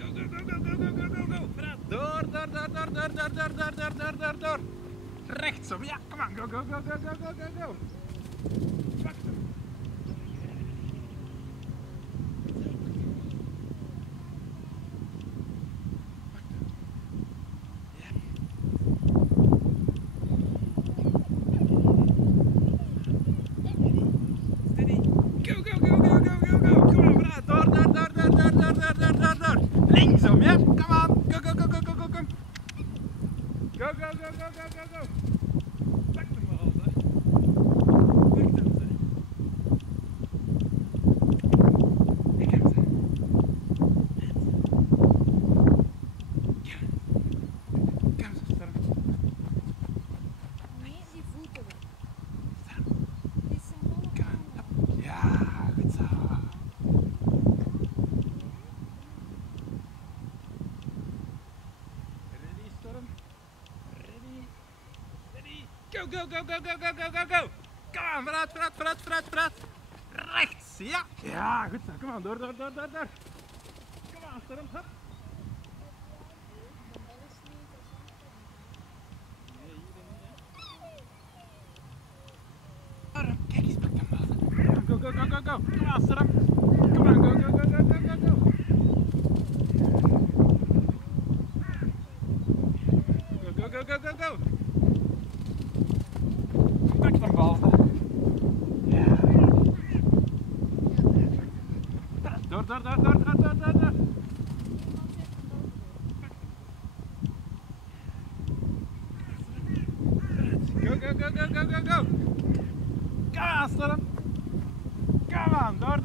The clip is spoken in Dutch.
Go, go, go, go, go, go, go, go, go. Vooruit. Door. Rechtsom. Ja, kom aan. Go, go, go, go, go, go, go, go. Pak hem. Linksom, ja? Come on. Go, go, go, go, go, go, go. Go, go, go, go, go, go, go. Pak hem maar al, hè. Pak hem, hè. Ik heb ze. Ja. Kom zo, sterk. Nee, die voeten. Sterk. Die zijn allemaal. Kom. Ja, goed zo. Ready, Storm? Ready? Ready? Go, go, go, go, go, go, go, go, go! Kom aan, vooruit. Rechts, ja! Ja, goed zo, kom aan, door. Kom aan, Storm, hop. Nee, hier niet, hè. Storm, kijk eens, pak hem wel. Go, go, go, go, go! Kom aan, Storm! Kom aan, go, go, go, go, go, go, go! Go, go, go, go! Pak van bal. Ja. Door. Go. Kom aan, Storm. Kom aan, door.